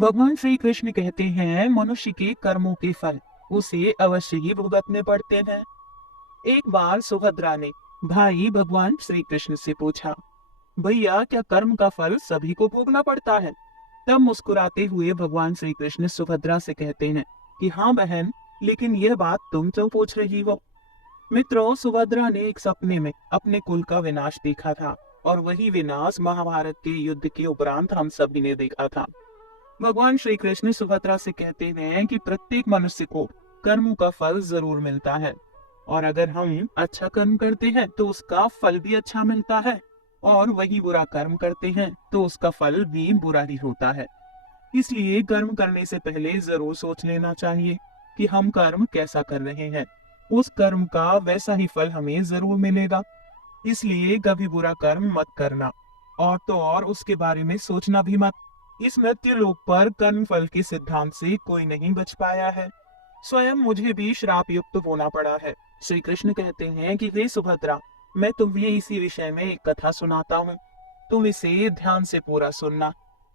भगवान श्री कृष्ण कहते हैं मनुष्य के कर्मों के फल उसे अवश्य ही भुगतने पड़ते हैं। एक बार सुभद्रा ने भाई भगवान श्री कृष्ण से पूछा, भैया क्या कर्म का फल सभी को भोगना पड़ता है? तब मुस्कुराते हुए भगवान श्री कृष्ण सुभद्रा से कहते हैं कि हाँ बहन, लेकिन यह बात तुम क्यों पूछ रही हो? मित्रों, सुभद्रा ने एक सपने में अपने कुल का विनाश देखा था और वही विनाश महाभारत के युद्ध के उपरांत हम सभी ने देखा था। भगवान श्री कृष्ण सुभद्रा से कहते हैं कि प्रत्येक मनुष्य को कर्मों का फल जरूर मिलता है और अगर हम अच्छा कर्म करते हैं तो उसका फल भी अच्छा मिलता है और वही बुरा कर्म करते हैं तो उसका फल भी बुरा ही होता है। इसलिए कर्म करने से पहले जरूर सोच लेना चाहिए कि हम कर्म कैसा कर रहे हैं। उस कर्म का वैसा ही फल हमें जरूर मिलेगा। इसलिए कभी बुरा कर्म मत करना और तो और उसके बारे में सोचना भी मत। इस मृत्यु लोक पर कर्म फल के सिद्धांत से कोई नहीं बच पाया है। स्वयं मुझे भी श्राप युक्त होना पड़ा है। श्री कृष्ण कहते हैं कि हे सुभद्रा, मैं तुम्हें इसी विषय में एक कथा सुनाता हूँ, तुम इसे ध्यान से पूरा सुनना।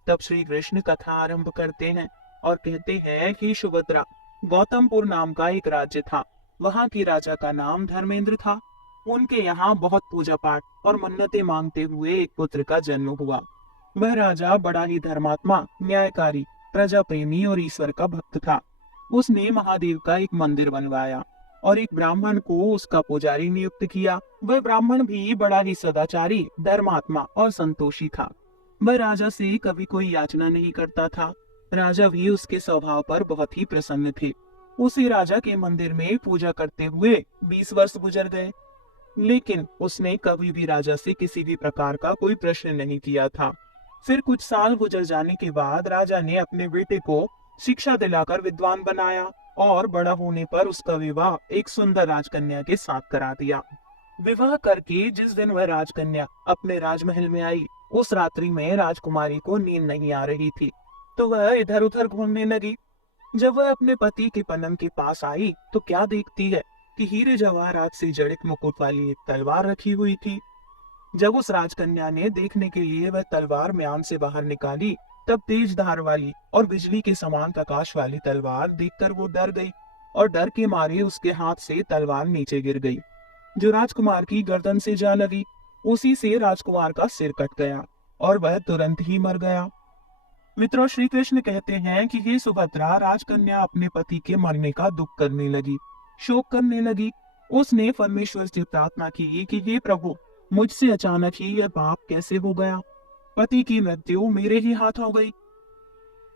तब श्री कृष्ण कथा आरंभ करते हैं और कहते हैं कि सुभद्रा, गौतमपुर नाम का एक राज्य था। वहाँ की राजा का नाम धर्मेंद्र था। उनके यहाँ बहुत पूजा पाठ और मन्नतें मांगते हुए एक पुत्र का जन्म हुआ। वह राजा बड़ा ही धर्मात्मा, न्यायकारी, प्रजा प्रेमी और ईश्वर का भक्त था। उसने महादेव का एक मंदिर बनवाया और एक ब्राह्मण को उसका पुजारी नियुक्त किया। वह ब्राह्मण भी बड़ा ही सदाचारी, धर्मात्मा और संतोषी था। वह राजा से कभी कोई याचना नहीं करता था। राजा भी उसके स्वभाव पर बहुत ही प्रसन्न थे। उसी राजा के मंदिर में पूजा करते हुए 20 वर्ष गुजर गए, लेकिन उसने कभी भी राजा से किसी भी प्रकार का कोई प्रश्न नहीं किया था। फिर कुछ साल गुजर जाने के बाद राजा ने अपने बेटे को शिक्षा दिलाकर विद्वान बनाया और बड़ा होने पर उसका विवाह एक सुंदर राजकन्या के साथ करा दिया। विवाह करके जिस दिन वह राजकन्या अपने राजमहल में आई, उस रात्रि में राजकुमारी को नींद नहीं आ रही थी, तो वह इधर उधर घूमने लगी। जब वह अपने पति के पलंग के पास आई तो क्या देखती है कि हीरे जवाहरात से जड़ित मुकुट वाली एक तलवार रखी हुई थी। जब उस राजकन्या ने देखने के लिए वह तलवार म्यान से बाहर निकाली, तब तेज धार वाली और बिजली के समान प्रकाश वाली तलवार देखकर वो डर गई और डर के मारे उसके हाथ से तलवार नीचे गिर गई, जो राजकुमार की गर्दन से जा लगी। उसी से राजकुमार का सिर कट गया और वह तुरंत ही मर गया। मित्रों, श्री कृष्ण कहते हैं कि हे सुभद्रा, राजकन्या अपने पति के मरने का दुख करने लगी, शोक करने लगी। उसने परमेश्वर से प्रार्थना की कि हे प्रभु, मुझसे अचानक ही यह पाप कैसे हो गया? पति की मृत्यु मेरे ही हाथ हो गई।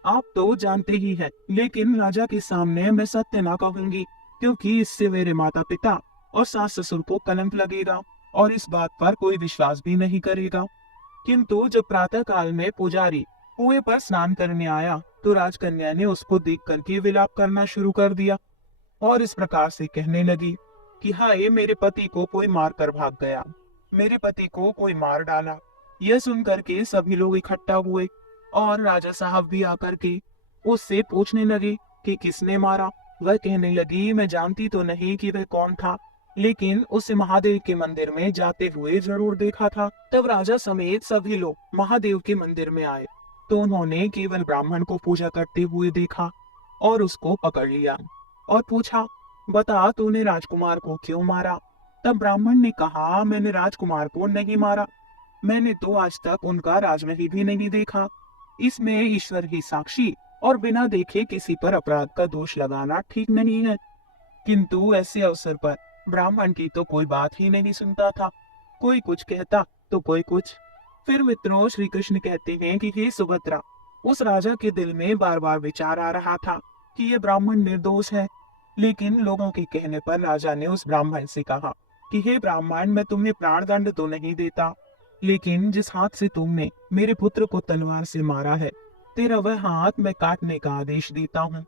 आप तो जानते ही हैं, लेकिन राजा के सामने मैं सत्य ना कहूंगी, क्योंकि इससे मेरे माता पिता और सास ससुर को कलंक लगेगा और इस बात पर कोई विश्वास भी नहीं करेगा। किंतु जब प्रातः काल में पुजारी कुएं पर स्नान करने आया तो राजकन्या ने उसको देख करके विलाप करना शुरू कर दिया और इस प्रकार से कहने लगी कि हाय, मेरे पति को कोई मार कर भाग गया, मेरे पति को कोई मार डाला। यह सुन करके सभी लोग इकट्ठा हुए और राजा साहब भी आकर के उससे पूछने लगे कि किसने मारा। वह कहने लगी, मैं जानती तो नहीं कि वह कौन था, लेकिन उसे महादेव के मंदिर में जाते हुए जरूर देखा था। तब राजा समेत सभी लोग महादेव के मंदिर में आए तो उन्होंने केवल ब्राह्मण को पूजा करते हुए देखा और उसको पकड़ लिया और पूछा, बता तूने राजकुमार को क्यों मारा? तब ब्राह्मण ने कहा, मैंने राजकुमार को नहीं मारा, मैंने तो आज तक उनका राजमहल भी नहीं देखा। इसमें ईश्वर ही साक्षी और बिना देखे किसी पर अपराध का दोष लगाना ठीक नहीं है। किंतु ऐसे अवसर पर ब्राह्मण की तो कोई बात ही नहीं सुनता था, कोई कुछ कहता तो कोई कुछ। फिर मित्रों, श्री कृष्ण कहते हैं कि हे सुभद्रा, उस राजा के दिल में बार बार विचार आ रहा था कि यह ब्राह्मण निर्दोष है, लेकिन लोगों के कहने पर राजा ने उस ब्राह्मण से कहा कि हे ब्राह्मण, मैं तुम्हें प्राण दंड तो नहीं देता, लेकिन जिस हाथ से तुमने मेरे पुत्र को तलवार से मारा है, तेरा वह हाथ मैं काटने का आदेश देता हूँ।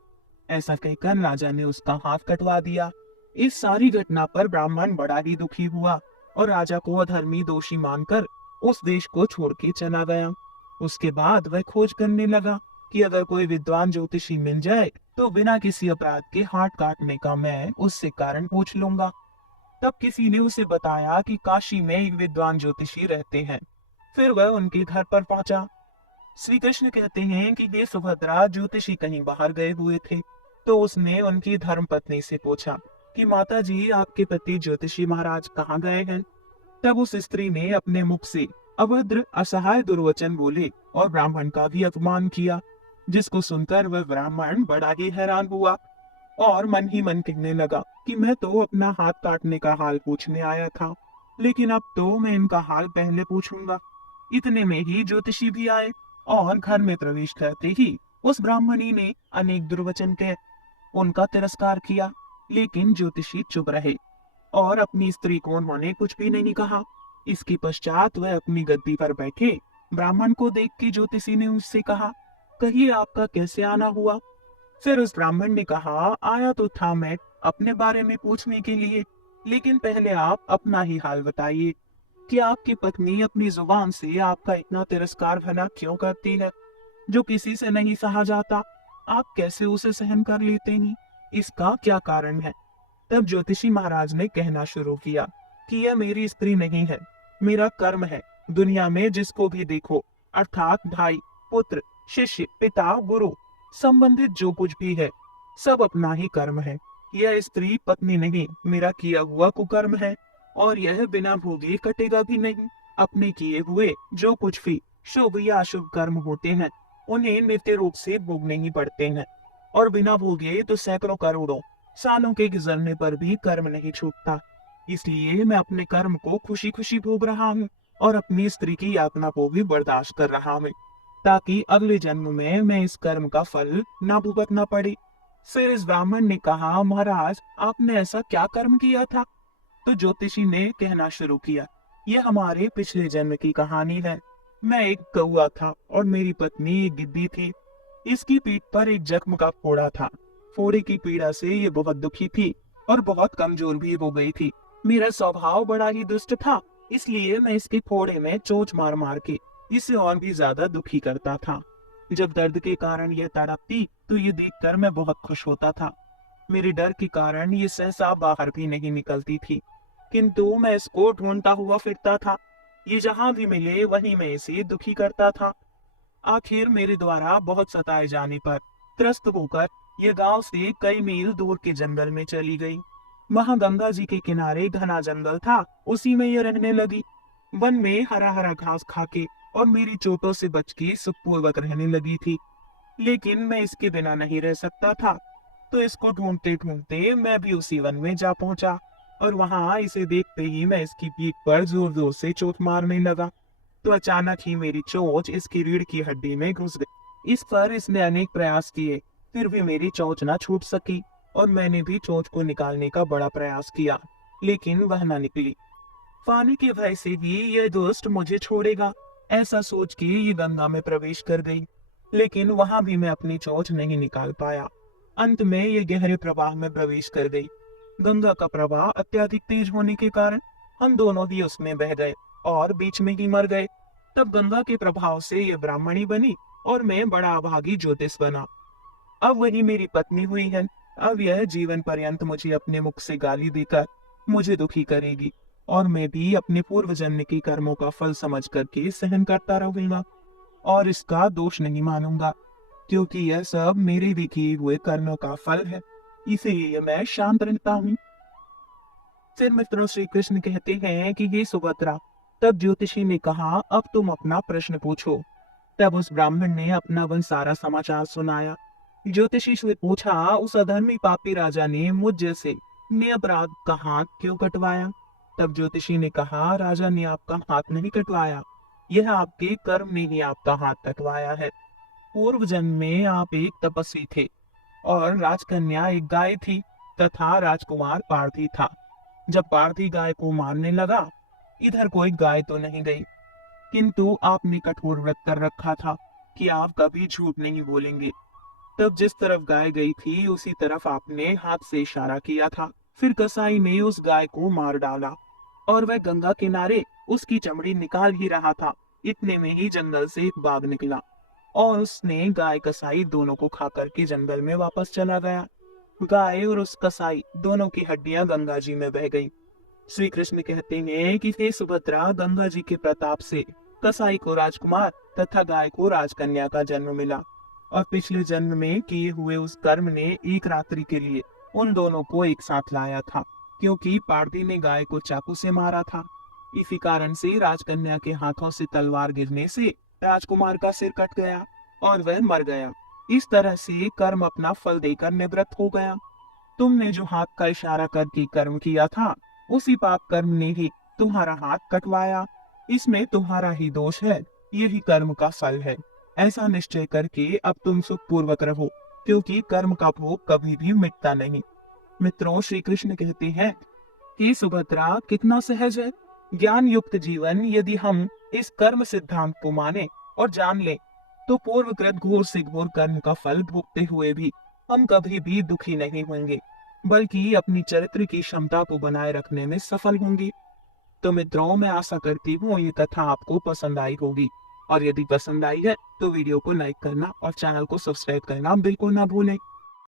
ऐसा कहकर राजा ने उसका हाथ कटवा दिया। इस सारी घटना पर ब्राह्मण बड़ा ही दुखी हुआ और राजा को अधर्मी दोषी मानकर उस देश को छोड़ के चला गया। उसके बाद वह खोज करने लगा कि अगर कोई विद्वान ज्योतिषी मिल जाए तो बिना किसी अपराध के हाथ काटने का मैं उससे कारण पूछ लूंगा। तब किसी ने उसे बताया कि काशी में एक विद्वान ज्योतिषी रहते हैं। फिर वह उनके घर पर पहुंचा। श्री कृष्ण कहते हैं कि ये सुभद्रा ज्योतिषी कहीं बाहर गए हुए थे, तो उसने उनकी धर्मपत्नी से पूछा कि माता जी, आपके पति ज्योतिषी महाराज कहाँ गए हैं। तब उस स्त्री ने अपने मुख से अभद्र असहाय दुर्वचन बोले और ब्राह्मण का भी अपमान किया, जिसको सुनकर वह ब्राह्मण बड़ा ही हैरान हुआ और मन ही मन कहने लगा कि मैं तो अपना हाथ काटने का हाल पूछने आया था, लेकिन अब तो मैं इनका हाल पहले पूछूंगा। इतने में ही ज्योतिषी भी आए और घर में प्रवेश करते ही उस ब्राह्मणी ने अनेक दुर्वचन कह उनका तिरस्कार किया, लेकिन ज्योतिषी चुप रहे और अपनी स्त्री को उन्होंने कुछ भी नहीं कहा। इसके पश्चात वह अपनी गद्दी पर बैठे ब्राह्मण को देख के ज्योतिषी ने उससे कहा, कहिए आपका कैसे आना हुआ। फिर उस ब्राह्मण ने कहा, आया तो था मैं अपने बारे में पूछने के लिए, लेकिन पहले आप अपना ही हाल बताइए कि आपकी पत्नी अपनी जुबान से आपका इतना तिरस्कार भला क्यों करती है, जो किसी से नहीं सहा जाता। आप कैसे उसे सहन कर लेते हैं, इसका क्या कारण है। तब ज्योतिषी महाराज ने कहना शुरू किया कि यह मेरी स्त्री नहीं है, मेरा कर्म है। दुनिया में जिसको भी देखो, अर्थात भाई, पुत्र, शिष्य, पिता, गुरु संबंधित जो कुछ भी है, सब अपना ही कर्म है। यह स्त्री पत्नी नहीं, मेरा किया हुआ कुकर्म है, और यह बिना भोगे कटेगा भी नहीं। अपने किए हुए जो कुछ भी शुभ या अशुभ कर्म होते हैं, उन्हें नित्य रूप से भोगने ही पड़ते हैं, और बिना भोगे तो सैकड़ों करोड़ों सालों के गुजरने पर भी कर्म नहीं छूटता। इसलिए मैं अपने कर्म को खुशी खुशी भोग रहा हूँ और अपनी स्त्री की यातना को भी बर्दाश्त कर रहा हूँ, ताकि अगले जन्म में मैं इस कर्म का फल ना भुगतना पड़े। फिर इस ब्राह्मण ने कहा, महाराज आपने ऐसा क्या कर्म किया था। तो ज्योतिषी ने कहना शुरू किया, यह हमारे पिछले जन्म की कहानी है। मैं एक कौआ था और मेरी पत्नी एक गिद्दी थी। इसकी पीठ पर एक जख्म का फोड़ा था। फोड़े की पीड़ा से ये बहुत दुखी थी और बहुत कमजोर भी हो गई थी। मेरा स्वभाव बड़ा ही दुष्ट था, इसलिए मैं इसके फोड़े में चोंच मार मार के इसे और भी ज्यादा दुखी करता था। जब दर्द के कारण यह तड़पती तो ये देखकर मैं बहुत खुश होता था। मेरे डर के कारण ये सहसा बाहर भी नहीं निकलती थी, किंतु मैं इसको ढूंढता हुआ फिरता था। ये जहां भी मिले वहीं मैं इसे दुखी करता था। आखिर मेरे द्वारा बहुत सताए जाने पर त्रस्त होकर यह गांव से कई मील दूर के जंगल में चली गई। वहां गंगा जी के किनारे घना जंगल था, उसी में यह रहने लगी। वन में हरा हरा घास खाके और मेरी चोटों से बच के सुखपूर्वक रहने लगी थी। लेकिन मैं इसके बिना नहीं रह सकता था, तो इसको ढूंढते ढूंढते मैं भी उसी वन में जा पहुंचा, और वहां इसे देखते ही मैं इसकी पीठ पर जोर जोर से चोट मारने लगा। तो अचानक ही मेरी चोंच इसकी रीढ़ की हड्डी में घुस गई। इस पर इसने अनेक प्रयास किए, फिर भी मेरी चोंच ना छूट सकी, और मैंने भी चोंच को निकालने का बड़ा प्रयास किया, लेकिन वह ना निकली। पानी के भय से भी यह दुष्ट मुझे छोड़ेगा, ऐसा सोच के ये गंगा में प्रवेश कर गई, लेकिन वहां भी मैं अपनी चोंच नहीं निकाल पाया। अंत में ये गहरे प्रवाह में प्रवेश कर गई। गंगा का प्रवाह अत्यधिक तेज होने के कारण हम दोनों ही उसमें बह गए और बीच में ही मर गए। तब गंगा के प्रभाव से ये ब्राह्मणी बनी और मैं बड़ा अभागी ज्योतिष बना। अब वही मेरी पत्नी हुई है। अब यह जीवन पर्यंत मुझे अपने मुख से गाली देकर मुझे दुखी करेगी, और मैं भी अपने पूर्व जन्म के कर्मों का फल समझ करके सहन करता रहूंगा और इसका दोष नहीं मानूंगा, क्योंकि यह सब मेरे भी किए हुए कर्मों का फल है। इसीलिए मैं शांत रहता हूँ। फिर मित्रों श्री कृष्ण कहते हैं कि ये सुभद्रा, तब ज्योतिषी ने कहा, अब तुम अपना प्रश्न पूछो। तब उस ब्राह्मण ने अपना वह सारा समाचार सुनाया। ज्योतिषी से पूछा, उस अधर्मी पापी राजा ने मुझ जैसे निरपराध का हाथ क्यों कटवाया। तब ज्योतिषी ने कहा, राजा ने आपका हाथ नहीं कटवाया, यह आपके कर्म ने ही आपका हाथ कटवाया है। पूर्व जन्म में आप एक तपस्वी थे और राजकन्या एक गाय थी तथा राजकुमार पार्थी था। जब पार्थी गाय को मारने लगा, इधर कोई गाय तो नहीं गई, किंतु आपने कठोर व्रत कर रखा था कि आप कभी झूठ नहीं बोलेंगे। तब जिस तरफ गाय गई थी उसी तरफ आपने हाथ से इशारा किया था। फिर कसाई ने उस गाय को मार डाला और वह गंगा किनारे उसकी चमड़ी निकाल ही रहा था। इतने में ही जंगल से एक बाघ निकला और उसने गाय कसाई दोनों को खा करके जंगल में वापस चला गया। गाय और उस कसाई दोनों की हड्डियां गंगा जी में बह गईं। श्री कृष्ण कहते हैं कि हे सुभद्रा, गंगा जी के प्रताप से कसाई को राजकुमार तथा गाय को राजकन्या का जन्म मिला और पिछले जन्म में किए हुए उस कर्म ने एक रात्रि के लिए उन दोनों को एक साथ लाया था, क्योंकि पारधी ने गाय को चाकू से मारा था। इसी कारण से राजकन्या के हाथों से तलवार गिरने से राजकुमार का सिर कट गया और वह मर गया। इस तरह से कर्म अपना फल देकर निवृत्त हो गया। तुमने जो हाथ का इशारा करके कर्म किया था, उसी पाप कर्म ने ही तुम्हारा हाथ कटवाया। इसमें तुम्हारा ही दोष है, यही कर्म का फल है। ऐसा निश्चय करके अब तुम सुख पूर्वक रहो, क्योंकि कर्म का भोग कभी भी मिटता नहीं। मित्रों, श्री कृष्ण कहते हैं कि सुभद्रा, कितना सहज है। ज्ञान युक्त जीवन यदि हम इस कर्म सिद्धांत को माने और जान ले, तो पूर्वकृत घोर से घोर कर्म का फल भोगते हुए भी हम कभी भी दुखी नहीं होंगे, बल्कि अपनी चरित्र की क्षमता को बनाए रखने में सफल होंगे। तो मित्रों, मैं आशा करती हूँ ये कथा आपको पसंद आई होगी, और यदि पसंद आई है तो वीडियो को लाइक करना और चैनल को सब्सक्राइब करना बिल्कुल ना भूलें।